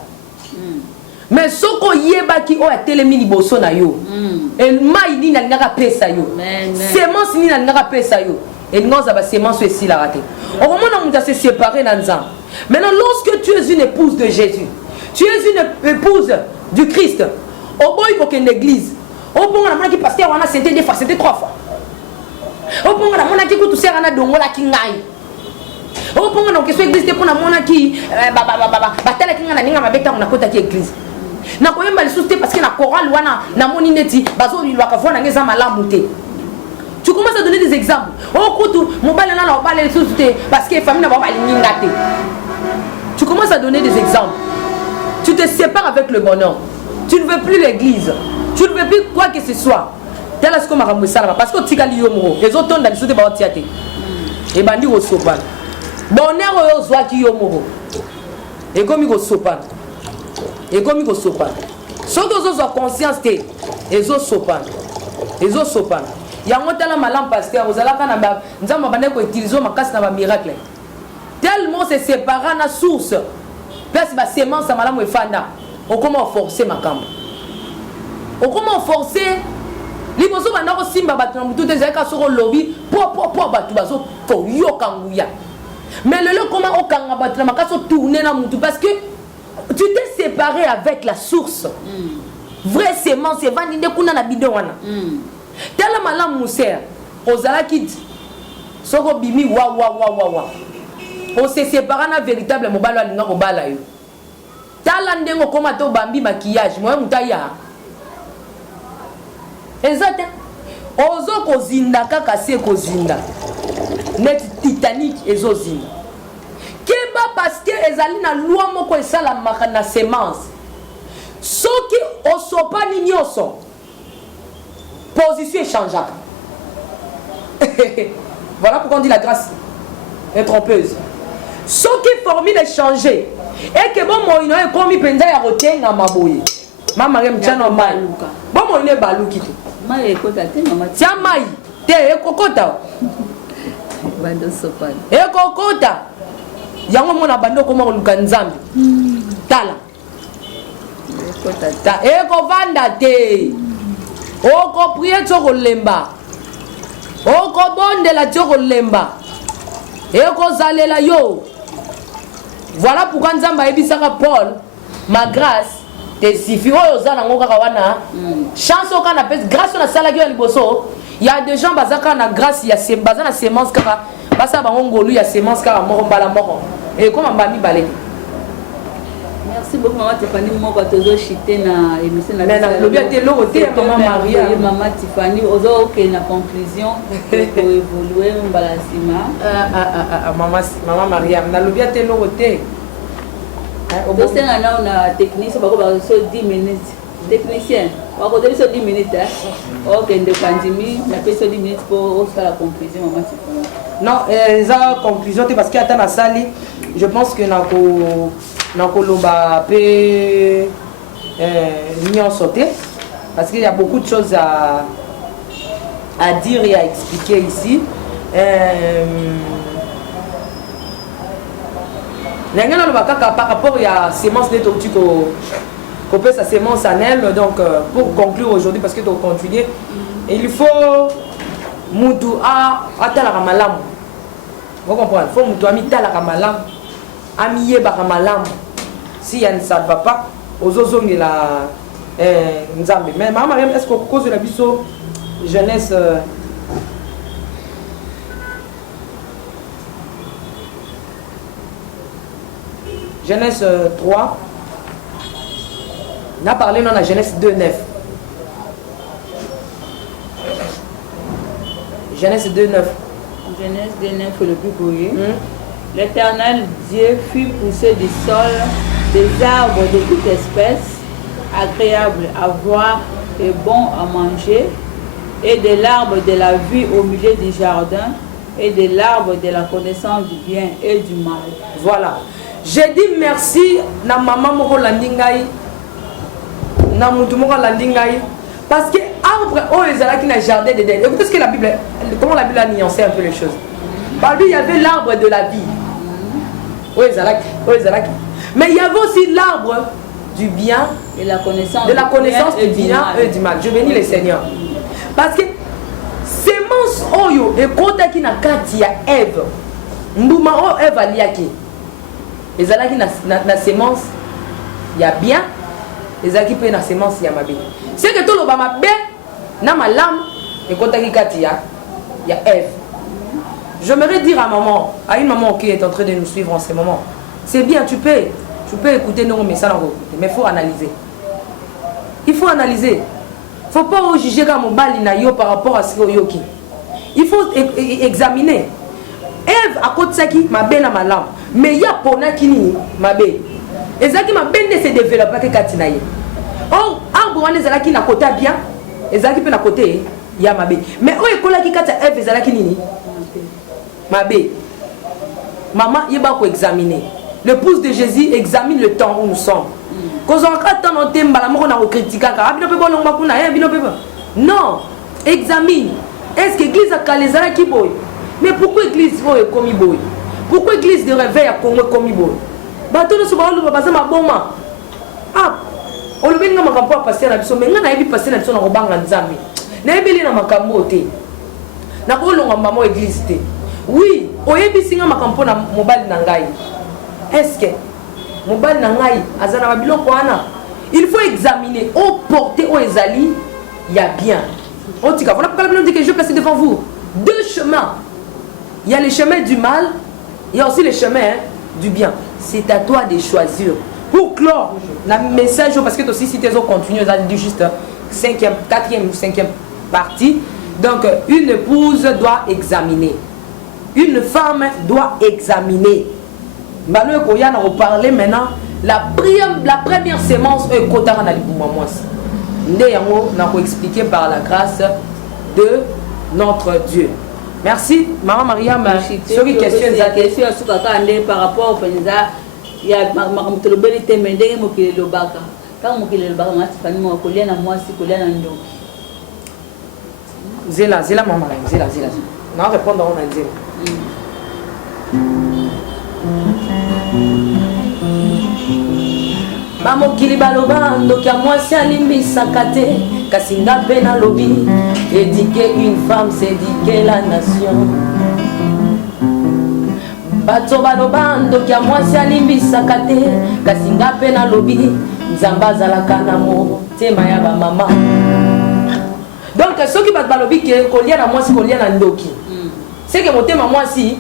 Mais soko yeba ki o telemi boso na yo. El mai ni na ngaka pesa yo. Semence ni na ngaka pesa yo. Et nous avons sémence aussi la raté. Au moment où on s'est séparé dans le maintenant, lorsque tu es une épouse de Jésus, tu es une épouse du Christ, au bout il faut qu'une église, au bon on a qui pasteur on a c'était deux fois, c'était trois fois. Au bon on a qui tout ça on a donné la kingai. Au bon on a qui soit église pour na mona qui telle qui na ninga mabeta on a kota qui église. Na koyemba le souté parce que na chorale wana na moni neti bazo li lwaka vona ngeza malamu te. Tu commences à donner des exemples. Oh, mon balai là, on parle de tout parce que les familles n'ont pas de. Tu commences à donner des exemples. Tu te sépares avec le bonheur. Tu ne veux plus l'église. Tu ne veux plus quoi que ce soit. Tel est ce qu'on m'a ramené ça là. Parce que tu as dit les autres ont dans le sud de Baotiate. Et bandi au sopan. Bonheur au soir qui yomoro. Et comme il au sopan. Et comme il au sopan. Ceux qui ont conscience, ils ont sopan. Ils ont sopan. Yango tala malam pasteur ozalaka na ba nzamba bande ko utiliser makasi na ba miracle tellement c'est séparé na source place ba semence malam efanda o comment forcer makambo o comment forcer liboso banda ko simba batu na mutu tezaka soko lobby po batu bazo to yoka nguya mais le comment okanga batu na makaso tourner na mutu parce que tu t'es séparé avec la source vraie semence et vaninde kuna na bidon wana tellement malam mousser ozala kit soko bimi wa on se sépara na véritable mobalo alinga kobala yo tala ndengo koma to bambi maquillage moi mutaya exact ozo kozinda kaka se kozinda net Titanic ezozinda keba parce que ezali na loi moko esala makana semence soki osopani nyonso position échangeable. Voilà pourquoi on dit la grâce est trompeuse. Soki formule est changée et que bon moïno est comme penza ya rotenga maboye. Mama rem tchano mai. Bon moïno baluki tu. Mai ekota te mama. Tia mai te ekokota. Bando sopani. Ekokota. Yango mona bando koma luka nzambe. Tala. Ekota ta eko vanda te. Oko prier toko lemba. Oko bondela toko lemba. Eko zalela yo. Voilà pourquoi Nzamba ebisaka Paul, ma grâce te suffit. Oyo zana ngo kaka wana. Chance oka na pèse grâce na sala ki liboso. Il y a des gens bazaka na grâce ya sembaza na semence kaka. Basa bango ngolu ya semence kaka moko mbala moko. Et comment mbami balé. Merci beaucoup maman Tiffany moko tozo chité na émission na. Mais na lobia te loko te maman Maria. Maman Tiffany ozo ke na conclusion pour évoluer mbala sima. Maman Maria na lobia te loko te. Dossier na na technicien bako ba so 10 minutes. Technicien, bako donner so 10 minutes OK de pandémie, na pe so 10 minutes pour faire la conclusion maman Tiffany. Non, ça conclusion parce qu'il y a dans salle, je pense que nako loba pe l'union sauté parce qu'il y a beaucoup de choses à dire et à expliquer ici. Par rapport à sémence de tortue qu'on peut sa sémence en elle, donc pour conclure aujourd'hui parce que tu continuer, il faut Moutou a talaka malam. Vous comprenez? Il faut Moutou a mis talaka malam. Amiye baka malam. Si ça ne va pas, aux ozongi la Nzambe. Mais maman Mariam, est-ce qu'au cause de la biso jeunesse Jeunesse 3 on a parlé dans la Jeunesse 2.9. Genèse 2.9. Genèse 2.9 le plus brouillé. L'Éternel Dieu fit pousser du sol des arbres de toute espèce, agréables à voir et bons à manger, et de l'arbre de la vie au milieu du jardin, et de l'arbre de la connaissance du bien et du mal. Voilà. J'ai dit merci na maman moko landingai, na mutu moko landingai, parce que arbre oh ezalaki na jardin d'Éden. Écoutez ce que la Bible, comment la Bible a nuancé un peu les choses. Par lui il y avait l'arbre de la vie. Oh ezalaki. Mais il y avait aussi l'arbre du bien et la connaissance du bien et du mal. Je bénis le Seigneur. Parce que sémence oyo ekotaki na kati ya Ève. Mbuma o Ève aliaki. Ezalaki na sémence ya bien, ezalaki pe na sémence ya mabe. C'est que tout le mabe na malam ekotaki kati ya Ève. J'aimerais dire à maman, à une maman qui est en train de nous suivre en ce moment, c'est bien, tu peux écouter nos messages, mais il faut analyser. Il faut analyser. Il ne faut pas juger comme mon bali na yo par rapport à ce que yoki. Il faut examiner. Ève a côté ça qui m'a bien à ma lame, mais il y a pona qui ni ma bé. Et ça qui m'a bien ne se développe que katinaye. Or arbre on est qui na côté bien, et ça qui peut na côté il y a ma bé. Mais où est kola qui kata Ève ça qui ni ma bé. Maman il va examiner. Le pouce de Jésus examine le temps où nous sommes. Quand on attend on t'aime la mort on a critiqué car non, examine. Est-ce que l'église a calé qui boy? Mais pourquoi l'église est comme boy? Pourquoi l'église de réveil a comme boy? Bateau ne se voit pas passer ma bombe. Ah, on le met dans ma campagne passer à la maison, mais on a vu passer la maison en robant en zami. N'a pas dans ma campagne. N'a pas long en maman église. Oui, on a vu singa ma campagne na mobile nangai. Est-ce que mobile nangai azana babilo koana? Il faut examiner au porter au ezali, il y a bien. On dit voilà pourquoi la Bible dit que je place devant vous deux chemins. Il y a le chemin du mal, il y a aussi le chemin du bien. C'est à toi de choisir. Pour clore le message, parce que aussi si tu as continué, ça dit juste 4e ou 5e partie. Donc une épouse doit examiner. Une femme doit examiner. Malheureusement, on va parler maintenant la première sémence est kotaka na libuma mwasi. Nde yango na ko expliquer par la grâce de notre Dieu. Merci maman Mariam. Sorry question la question suka kande par rapport au penza ya makamutelo belite mendenge mokile lobaka. Quand mokile lobaka matifani mo kolia na mwasi kolia na ndoki. Zela maman Mariam, zela. Na répondre on a dit. Mamokili baloba ndoki mwasi alimbisaka te kasi nga mpe na lobi éduquer une femme c'est éduquer la nation. Bato baloba ndoki mwasi alimbisaka te kasi nga mpe na lobi nzambe azalaka na motema ya bamama. Donc soki bato balobi ke kolia na mwasi kolia na ndoki c'est que motema mwasi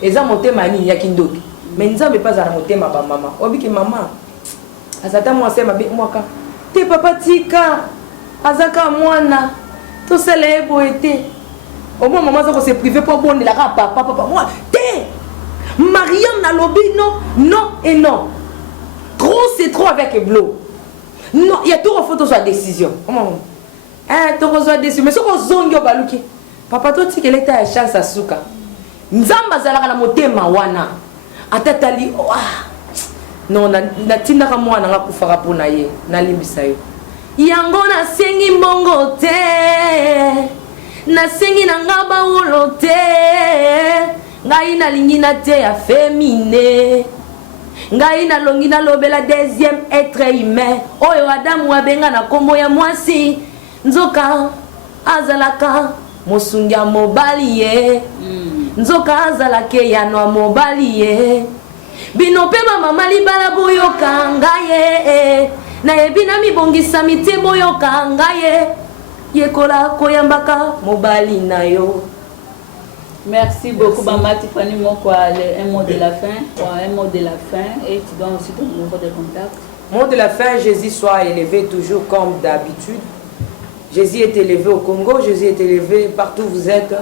eza motema nini ya kindoki mais nzambe pas za motema bamama obiki mama azata mwasi mabe mwaka te papa tika azaka mwana to sele eboete au moins maman ça se privé pour bon la papa moi te Mariam na lobi non et non trop c'est trop avec Blo non il y a tout refait sur la décision to rezo décision mais ce qu'on zongi baluki papa to tika leta ya chance asuka nzamba zalaka na motema wana atatali non natindaka mwana nga kufaka pona ye nalimbisa yo yango nasengi mbongo te nasengi na nga bawolo te ngai nalingi na te ya femine ngai nalongi nalobela deuxième être humain oyo adamu abenga na kombo ya mwasi nzoka azalaka mosungi ya mobali ye nzoka azalake yanwa mobali ye bino pe mama libala boyoka ngaye na ebina mibongisa mite boyoka ngaye yekola koyambaka mobali na yo. Merci beaucoup Maman Tiffany Moko, un mot de la fin et tu donnes aussi ton numéro de contact. Mot de la fin, Jésus soit élevé toujours comme d'habitude. Jésus est élevé au Congo, Jésus est élevé partout où vous êtes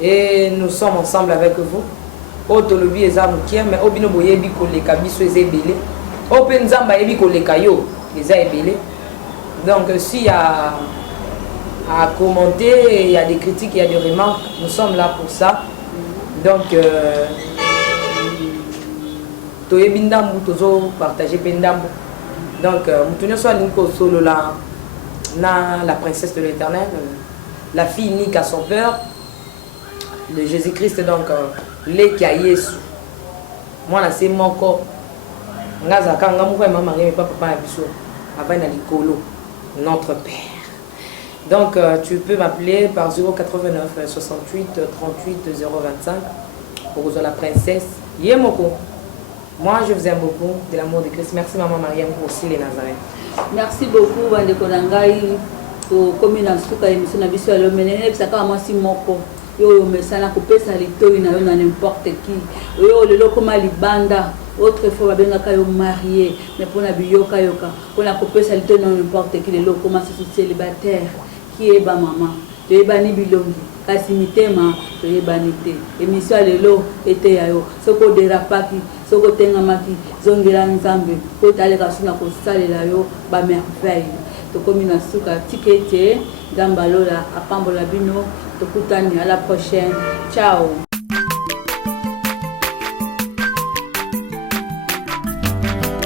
et nous sommes ensemble avec vous. Otolobi ezamukia mais obino boyebi koleka biso ezebele openzamba yebi koleka yo ezebele. Donc s'il y a à commenter, il y a des critiques, il y a des remarques, nous sommes là pour ça. Donc toyebi ndambu tozo partager pendambu. Donc mutunyo so alinko solo la la princesse de l'Éternel, la fille unique à son père de Jésus-Christ, donc les qui a Yesu. Moi là c'est mon corps. Ngaza kanga mouva maman mais papa biso avant na likolo notre père. Donc tu peux m'appeler par 089 68 38 025 pour la princesse Yemoko. Moi je vous aime beaucoup de l'amour de Christ. Merci maman Mariam pour aussi les Nazareth. Merci beaucoup Bandeko Nangai pour commune suka émission na biso alo menene bisaka mwasi moko. Yo mesana kopesa litoyi na yo na n'importe qui. Yo lelo koma libanda autrefois babengaka yo marié mais pour na biyoka yoka pour na kopesa litoyi na n'importe qui lelo koma célibataire qui est ba maman. Toyebani bilongi kasi mitema toyebani te. Émission lelo ete yayo soko derapaki soko tengamaki zongela nzambe po taleka suna ko salela yo ba merveille. To komina suka tikete Gambalola apambola bino tokutani à la prochaine. Ciao.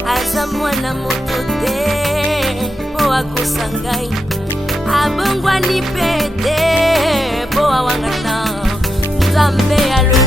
Aza mwana moto te po akosangai abongwani pete po awangata Nzambe alo